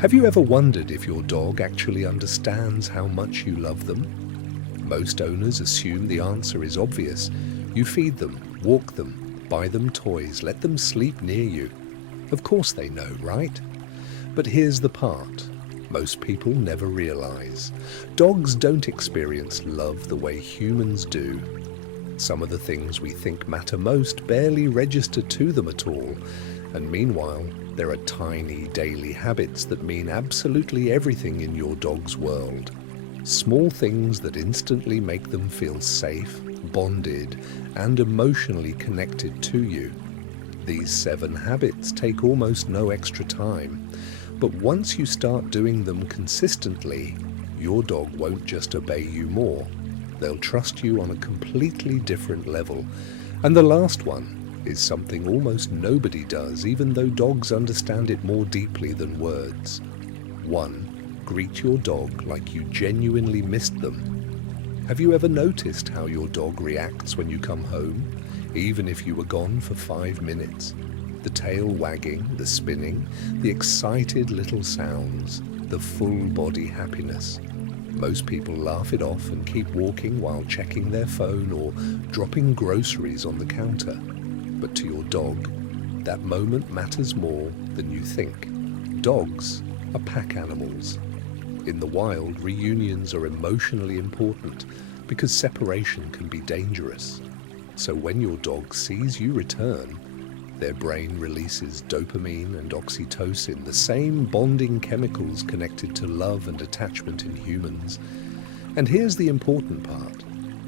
Have you ever wondered if your dog actually understands how much you love them? Most owners assume the answer is obvious. You feed them, walk them, buy them toys, let them sleep near you. Of course they know, right? But here's the part most people never realize. Dogs don't experience love the way humans do. Some of the things we think matter most barely register to them at all, and meanwhile, there are tiny daily habits that mean absolutely everything in your dog's world. Small things that instantly make them feel safe, bonded, and emotionally connected to you. These 7 habits take almost no extra time, but once you start doing them consistently, your dog won't just obey you more. They'll trust you on a completely different level. And the last one is something almost nobody does, even though dogs understand it more deeply than words. 1. Greet your dog like you genuinely missed them. Have you ever noticed how your dog reacts when you come home, even if you were gone for 5 minutes? The tail wagging, the spinning, the excited little sounds, the full body happiness. Most people laugh it off and keep walking while checking their phone or dropping groceries on the counter. But to your dog, that moment matters more than you think. Dogs are pack animals. In the wild, reunions are emotionally important because separation can be dangerous. So when your dog sees you return, their brain releases dopamine and oxytocin, the same bonding chemicals connected to love and attachment in humans. And here's the important part.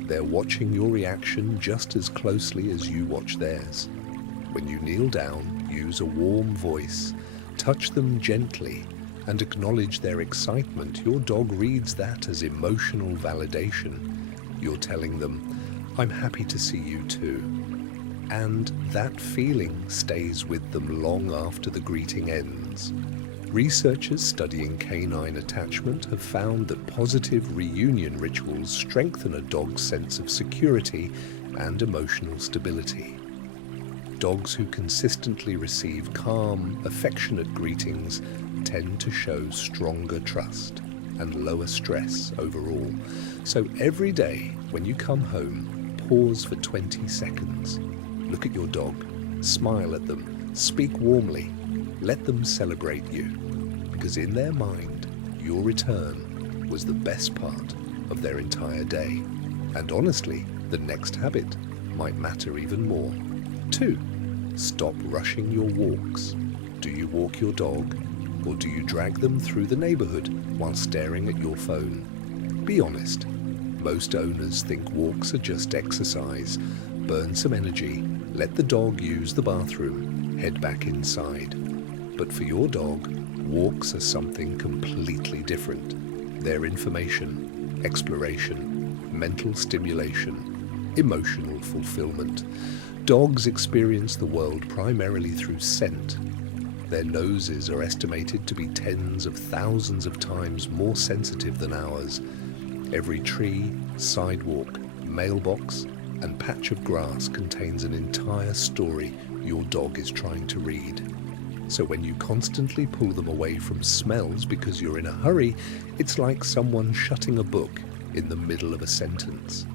They're watching your reaction just as closely as you watch theirs. When you kneel down, use a warm voice, touch them gently, and acknowledge their excitement, your dog reads that as emotional validation. You're telling them, "I'm happy to see you too." And that feeling stays with them long after the greeting ends. Researchers studying canine attachment have found that positive reunion rituals strengthen a dog's sense of security and emotional stability. Dogs who consistently receive calm, affectionate greetings tend to show stronger trust and lower stress overall. So every day when you come home, pause for 20 seconds. Look at your dog, smile at them, speak warmly, let them celebrate you. Because in their mind, your return was the best part of their entire day. And honestly, the next habit might matter even more. 2. Stop rushing your walks. Do you walk your dog, or do you drag them through the neighborhood while staring at your phone? Be honest. Most owners think walks are just exercise. Burn some energy, let the dog use the bathroom, head back inside. But for your dog, walks are something completely different. They're information, exploration, mental stimulation, emotional fulfillment. Dogs experience the world primarily through scent. Their noses are estimated to be tens of thousands of times more sensitive than ours. Every tree, sidewalk, mailbox, and patch of grass contains an entire story your dog is trying to read. So when you constantly pull them away from smells because you're in a hurry, it's like someone shutting a book in the middle of a sentence.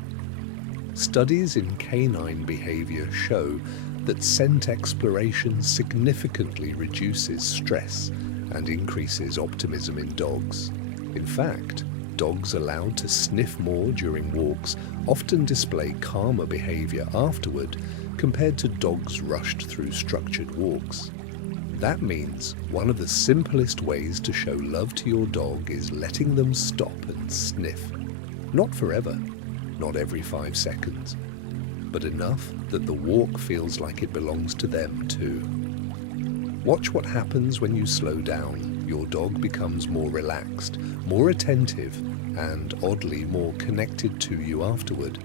Studies in canine behavior show that scent exploration significantly reduces stress and increases optimism in dogs. In fact, dogs allowed to sniff more during walks often display calmer behavior afterward compared to dogs rushed through structured walks. That means one of the simplest ways to show love to your dog is letting them stop and sniff. Not forever, not every 5 seconds, but enough that the walk feels like it belongs to them too. Watch what happens when you slow down. Your dog becomes more relaxed, more attentive, and oddly more connected to you afterward.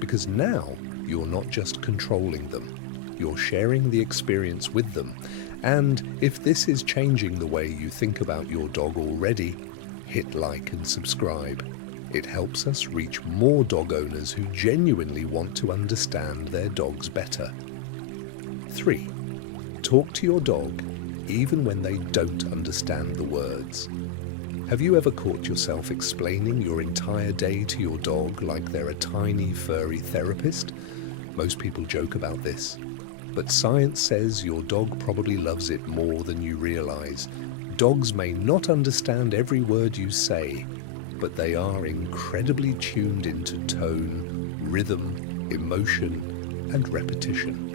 Because now you're not just controlling them, you're sharing the experience with them. And if this is changing the way you think about your dog already, hit like and subscribe. It helps us reach more dog owners who genuinely want to understand their dogs better. 3. Talk to your dog even when they don't understand the words. Have you ever caught yourself explaining your entire day to your dog like they're a tiny, furry therapist? Most people joke about this, but science says your dog probably loves it more than you realize. Dogs may not understand every word you say, but they are incredibly tuned into tone, rhythm, emotion, and repetition.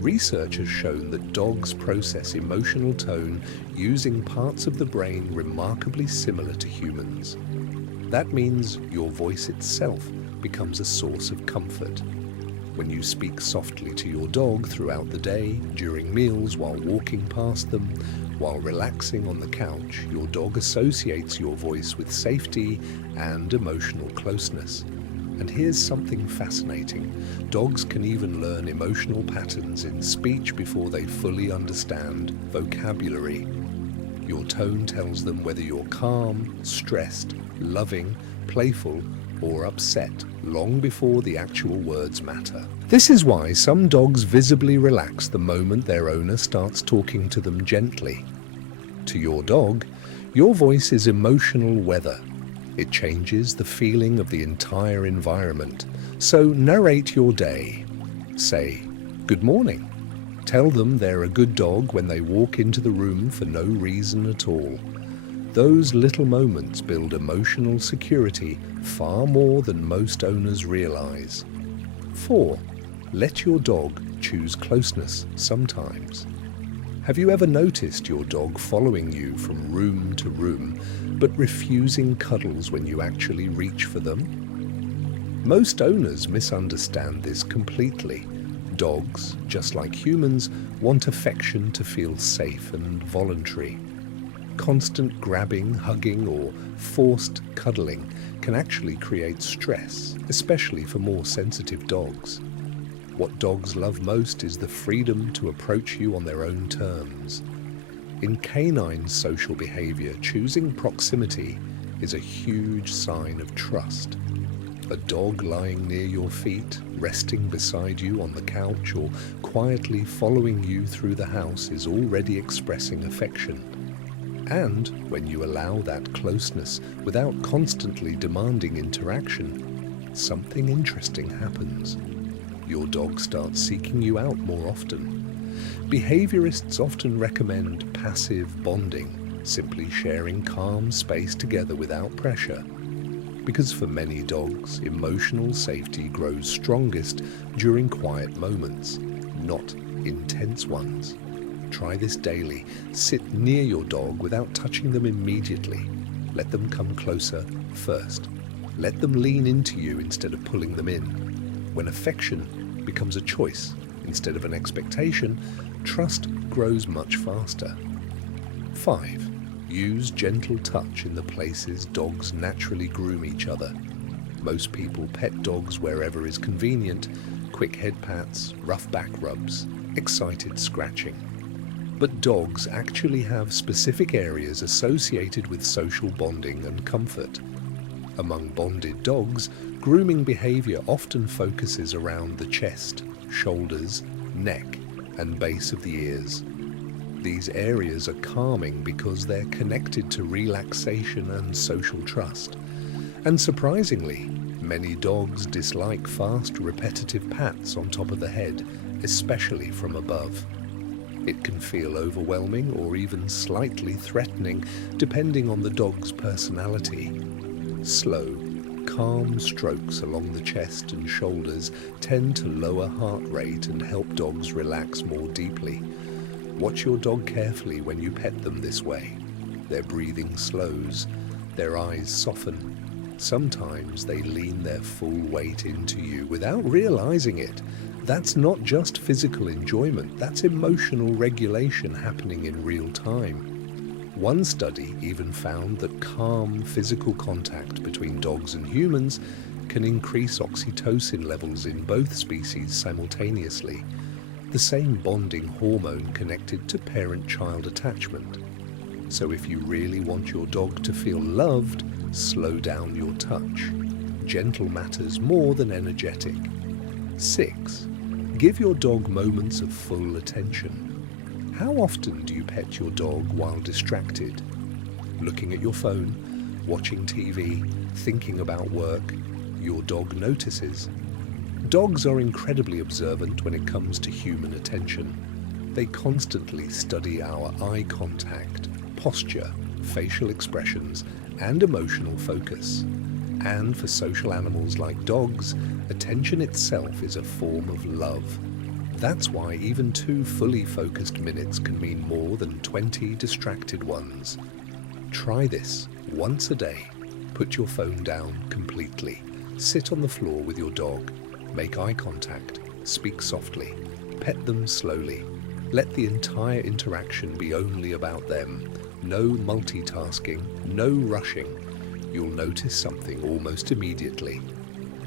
Research has shown that dogs process emotional tone using parts of the brain remarkably similar to humans. That means your voice itself becomes a source of comfort. When you speak softly to your dog throughout the day, during meals, while walking past them, while relaxing on the couch, your dog associates your voice with safety and emotional closeness. And here's something fascinating. Dogs can even learn emotional patterns in speech before they fully understand vocabulary. Your tone tells them whether you're calm, stressed, loving, playful, or upset long before the actual words matter. This is why some dogs visibly relax the moment their owner starts talking to them gently. To your dog, your voice is emotional weather. It changes the feeling of the entire environment. So narrate your day. Say, "Good morning." Tell them they're a good dog when they walk into the room for no reason at all. Those little moments build emotional security far more than most owners realize. 4. Let your dog choose closeness sometimes. Have you ever noticed your dog following you from room to room, but refusing cuddles when you actually reach for them? Most owners misunderstand this completely. Dogs, just like humans, want affection to feel safe and voluntary. Constant grabbing, hugging, or forced cuddling can actually create stress, especially for more sensitive dogs. What dogs love most is the freedom to approach you on their own terms. In canine social behavior, choosing proximity is a huge sign of trust. A dog lying near your feet, resting beside you on the couch, or quietly following you through the house is already expressing affection. And when you allow that closeness without constantly demanding interaction, something interesting happens. Your dog starts seeking you out more often. Behaviorists often recommend passive bonding, simply sharing calm space together without pressure. Because for many dogs, emotional safety grows strongest during quiet moments, not intense ones. Try this daily. Sit near your dog without touching them immediately. Let them come closer first. Let them lean into you instead of pulling them in. When affection becomes a choice instead of an expectation, trust grows much faster. 5. Use gentle touch in the places dogs naturally groom each other. Most people pet dogs wherever is convenient, quick head pats, rough back rubs, excited scratching. But dogs actually have specific areas associated with social bonding and comfort. Among bonded dogs, grooming behavior often focuses around the chest, shoulders, neck, and base of the ears. These areas are calming because they're connected to relaxation and social trust. And surprisingly, many dogs dislike fast, repetitive pats on top of the head, especially from above. It can feel overwhelming or even slightly threatening, depending on the dog's personality. Slow, calm strokes along the chest and shoulders tend to lower heart rate and help dogs relax more deeply. Watch your dog carefully when you pet them this way. Their breathing slows, their eyes soften. Sometimes they lean their full weight into you without realizing it. That's not just physical enjoyment, that's emotional regulation happening in real time. One study even found that calm physical contact between dogs and humans can increase oxytocin levels in both species simultaneously, the same bonding hormone connected to parent-child attachment. So if you really want your dog to feel loved, slow down your touch. Gentle matters more than energetic. 6. Give your dog moments of full attention. How often do you pet your dog while distracted? Looking at your phone, watching TV, thinking about work, your dog notices. Dogs are incredibly observant when it comes to human attention. They constantly study our eye contact, posture, facial expressions, and emotional focus. And for social animals like dogs, attention itself is a form of love. That's why even 2 fully focused minutes can mean more than 20 distracted ones. Try this once a day. Put your phone down completely. Sit on the floor with your dog. Make eye contact. Speak softly. Pet them slowly. Let the entire interaction be only about them. No multitasking, no rushing. You'll notice something almost immediately.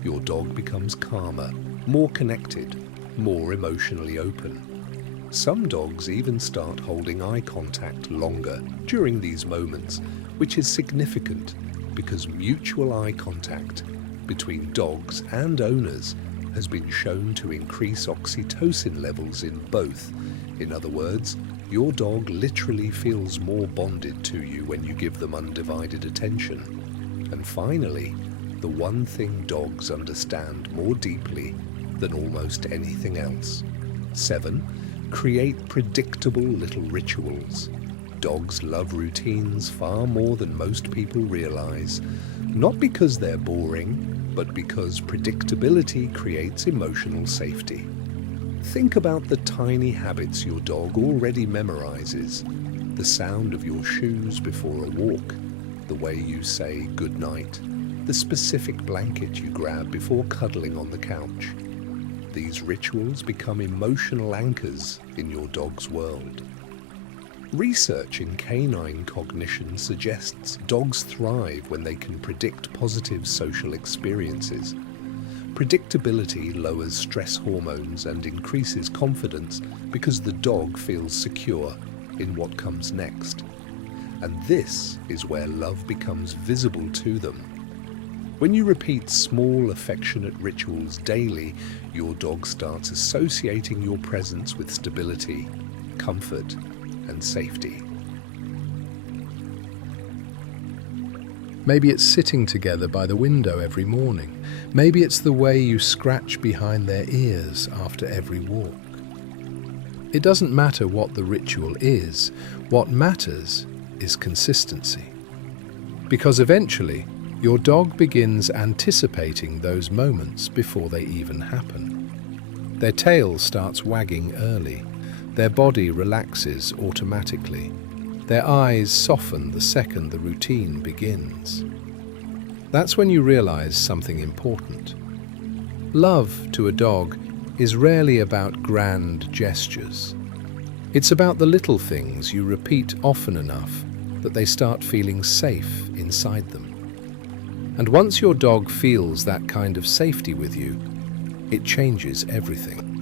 Your dog becomes calmer, more connected, more emotionally open. Some dogs even start holding eye contact longer during these moments, which is significant because mutual eye contact between dogs and owners has been shown to increase oxytocin levels in both. In other words, your dog literally feels more bonded to you when you give them undivided attention. And finally, the one thing dogs understand more deeply than almost anything else. 7. Create predictable little rituals. Dogs love routines far more than most people realize, not because they're boring, but because predictability creates emotional safety. Think about the tiny habits your dog already memorizes. The sound of your shoes before a walk, the way you say goodnight, the specific blanket you grab before cuddling on the couch. These rituals become emotional anchors in your dog's world. Research in canine cognition suggests dogs thrive when they can predict positive social experiences. Predictability lowers stress hormones and increases confidence because the dog feels secure in what comes next. And this is where love becomes visible to them. When you repeat small, affectionate rituals daily, your dog starts associating your presence with stability, comfort, and safety. Maybe it's sitting together by the window every morning. Maybe it's the way you scratch behind their ears after every walk. It doesn't matter what the ritual is. What matters is consistency. Because eventually, your dog begins anticipating those moments before they even happen. Their tail starts wagging early. Their body relaxes automatically. Their eyes soften the second the routine begins. That's when you realize something important. Love to a dog is rarely about grand gestures. It's about the little things you repeat often enough that they start feeling safe inside them. And once your dog feels that kind of safety with you, it changes everything.